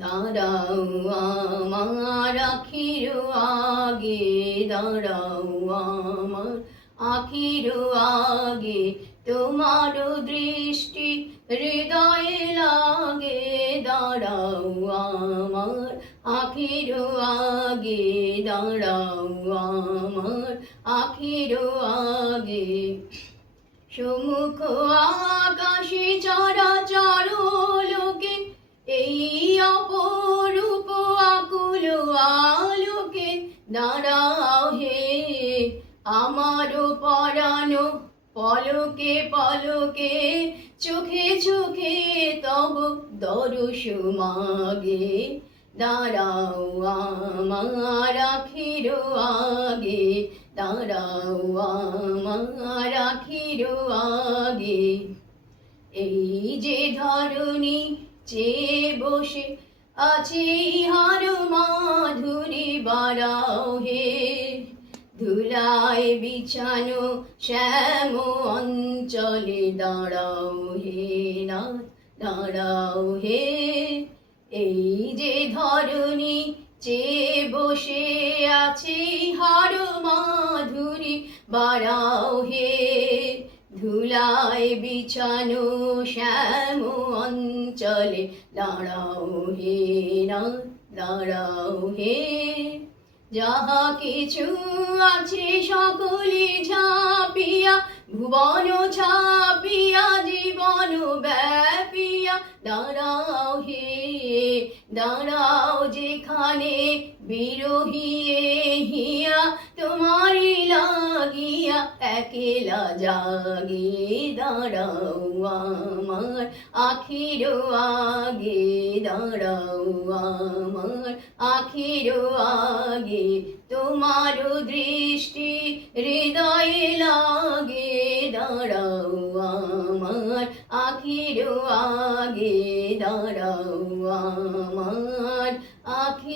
দাঁড়াও আমার আখির আগে, দাঁড়াও আমার আখির আগে, তোমার দৃষ্টি হৃদয়ে লাগে। দাঁড়াও আমার আখির আগে, দাঁড়াও আমার আখির আগে। সমুখ আকাশে চরাচর লোকে এই অপরূপ আকুল আলোকে। দাঁড়াও হে আমার পরানো, পলকে পলকে চোখে চোখে তব দরস মাগে। দাঁড়াও আমার আখির আগে, দাঁড়াও আমার আখির আগে। এই যে ধরণী চেয়ে বসে আছে হার মাধুরী, বাড়াও হে ধুলায় বিছানো শ্যাম অঞ্চলে। দাঁড়াও হে নাথ, দাঁড়াও হে। এই যে ধরণী চেয়ে বসে আছে হার মাধুরী, বাড়াও হে ধুলায় বিছানো শ্যাম অঞ্চলে। দাঁড়াও হে নাথ, দাঁড়াও হে। যাহা কিছু আছে সকলে ঝাঁপিয়া, ভুবন ছাপিয়া জীবন ব্যাপিয়া। দাঁড়াও হে, দাঁড়াও যেখানে বিরহী হিয়া, তোমারি লাগিয়া একেলা জাগে। দাঁড়াও আমার আখির আগে, দাঁড়াও আমার আখির আগে, তোমার দৃষ্টি হৃদয়ে লাগে। দাঁড়াও আমার আখির আগে, দাঁড়াও আমার আখির